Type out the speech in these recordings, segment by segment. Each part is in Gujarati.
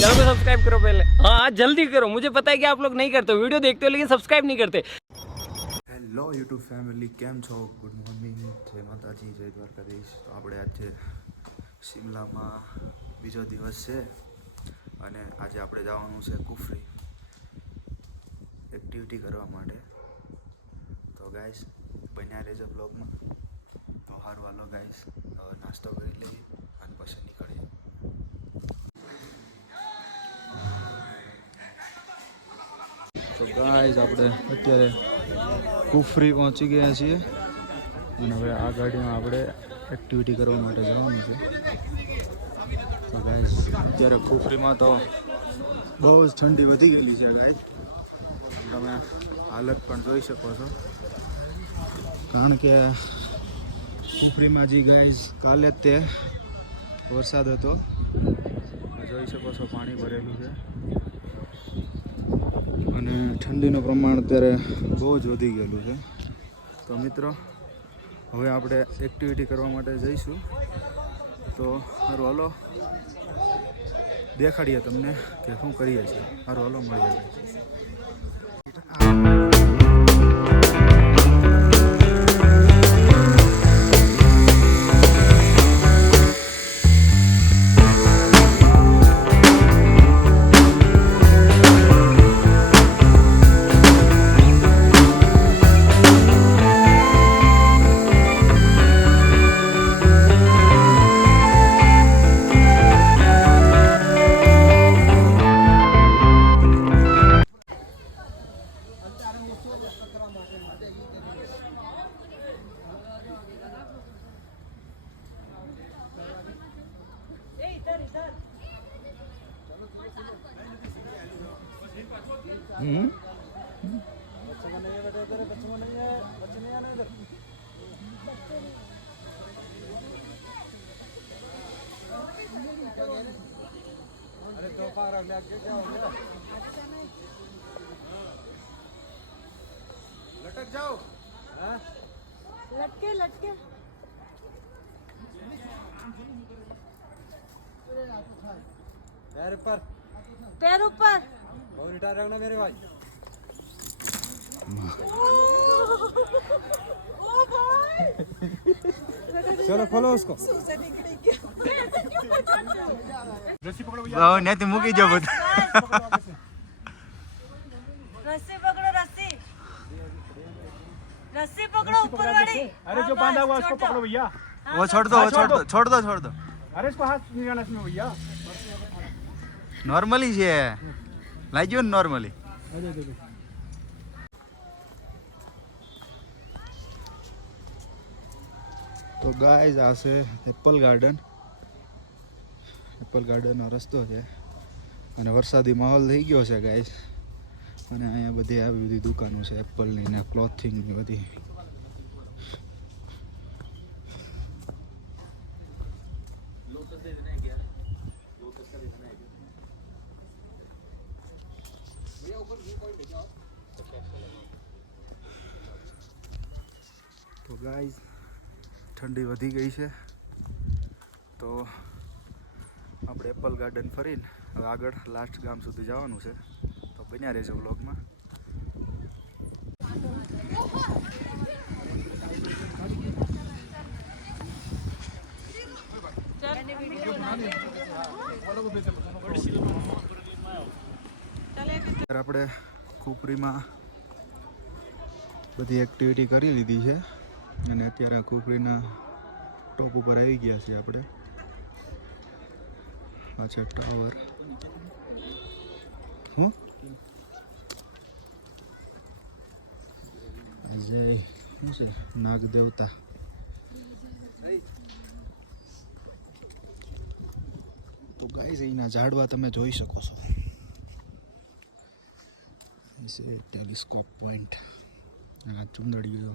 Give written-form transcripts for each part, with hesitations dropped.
चैनल को सब्सक्राइब करो पहले। हाँ जल्दी करो, मुझे पता है कि आप लोग नहीं करते हो, वीडियो देखते हो लेकिन सब्सक्राइब नहीं करते। હેલો યુટ્યુબ ફેમિલી, કેમ છો? ગુડ મોર્નિંગ, જય માતાજી, જય દ્વારકાધીશ. તો આપણે આજે શિમલામાં બીજો દિવસ છે અને આજે આપણે જવાનું છે કુફરી એક્ટિવિટી કરવા માટે. તો ગાઈસ બન્યા રહેજો બ્લોગમાં. તો સારું હાલો ગાઈસ, નાસ્તો કરી લઈએ અને પછી નીકળીએ. તો ગાઈસ આપણે અત્યારે કુફરી પહોંચી ગયા છીએ અને હવે આ ગાડીમાં આપણે એક્ટિવિટી કરવા માટે જવાનું છે. તો ગાઈસ અત્યારે કુફરીમાં તો બહુ જ ઠંડી વધી ગયેલી છે ગાઈસ, તમે હાલત પણ જોઈ શકો છો. કારણ કે કુફરીમાં જે ગાઈસ કાલે જ તે વરસાદ હતો, જોઈ શકો છો પાણી ભરેલું છે અને ઠંડીનું પ્રમાણ અત્યારે બહુ જ વધી ગયેલું છે. તો મિત્રો હવે આપણે એક્ટિવિટી કરવા માટે જઈશું. તો સારું હાલો દેખાડીએ તમને કે શું કરીએ છીએ. સારું હાલો મળીએ. अरे दो पार अगले आगे क्या हो गया? लटक जाओ. हाँ? लटके लटके पैर ऊपर. पैर ऊपर. बहुत रिटायर रखना मेरे भाई. ओ भाई चलो खोलो उसको. ત્યાંથી મૂકી જાઓ બધું. रस्सी पकड़ो, रस्सी रस्सी पकड़ो ऊपर वाली. अरे जो बांधा हुआ उसको पकड़ो भैया. वो छोड़ दो, वो छोड़ दो, छोड़ दो, छोड़ दो. अरे इसको हाथ निकालना इसमें भैया. નોર્મલી છે, લાગ્યું ને નોર્મલી. તો ગાઈઝ આ છે એપલ ગાર્ડનનો રસ્તો છે અને વરસાદી માહોલ થઈ ગયો છે ગાઈઝ. અને અહીંયા બધી આવી બધી દુકાનો છે એપલની ને ક્લોથિંગની બધી. તો ગાઈઝ ઠંડી વધી ગઈ છે, તો આપણે એપલ ગાર્ડન ફરીને હવે આગળ લાસ્ટ ગામ સુધી જવાનું છે. તો બન્યા રહેજો વ્લોગમાં. આપણે કુફરીમાં બધી એક્ટિવિટી કરી લીધી છે અને અત્યારે આ કુફરીના ટોપ ઉપર આવી ગયા છીએ આપણે. આ છે ટાવર. હું જય શું છે નાગ દેવતા. તો ગાઈઝ અહીંના ઝાડવા તમે જોઈ શકો છો. Telescope point. આ ચુંદડીઓ.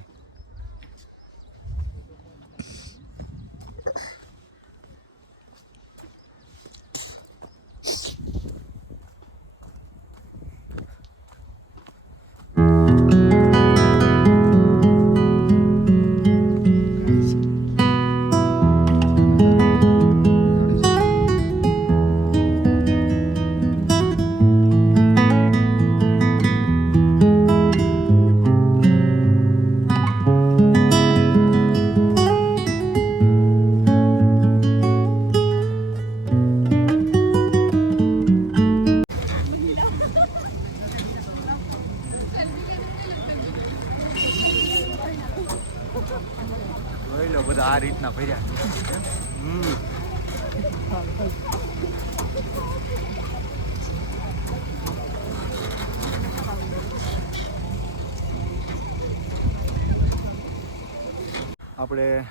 આપણે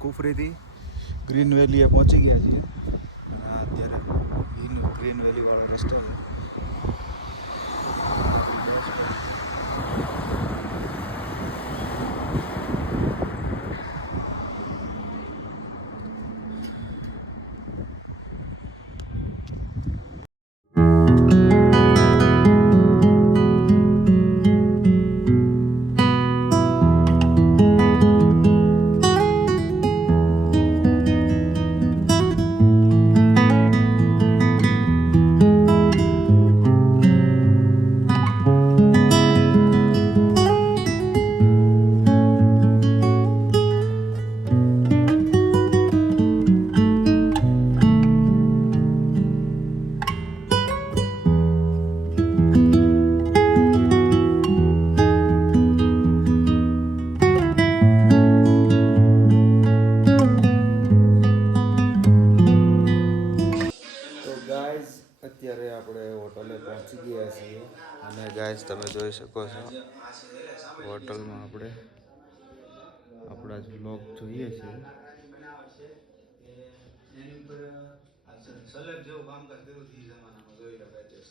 કુફરીથી ગ્રીન વેલીએ પહોંચી ગયા છીએ અને આ અત્યારે ગ્રીન વેલી વાળો રસ્તો છે. અત્યારે આપણે હોટલે પહોંચી ગયા છીએ અને ગાઈઝ તમે જોઈ શકો છો હોટલમાં આપણે આપણા જ બ્લોગ જોઈએ છીએ.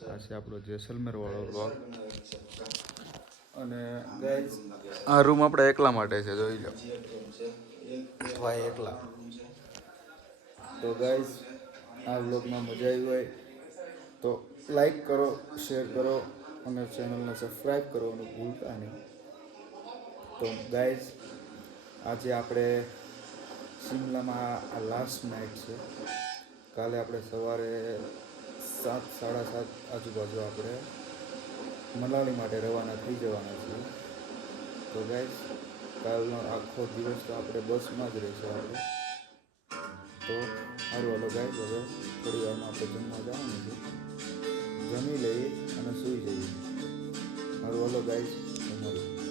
આ છે આપણો જેસલમેર વાળો બ્લોગ અને ગાઈઝ આ રૂમ આપણે એકલા માટે છે, જોઈ લો ભાઈ એકલા. તો ગાઈઝ આ બ્લોગમાં મજા આવી હોય તો લાઈક કરો, શેર કરો અને ચેનલને સબસ્ક્રાઈબ કરવાનું ભૂલતા નહીં. તો ગાઈઝ આજે આપણે શિમલામાં આ લાસ્ટ નાઇટ છે. કાલે આપણે સવારે 7-7:30 આજુબાજુ આપણે મનાલી માટે રવાના થઈ જવાના છીએ. તો ગાઈઝ કાલનો આખો દિવસ તો આપણે બસમાં જ રહેશે આપણે. તો સારું હાલો ગાઈઝ, હવે થોડી વારમાં આપણે જમવા જવાનું છે. જમી લઈએ અને સૂઈ જઈએ. સારું હાલો ગાઈઝ, તમારું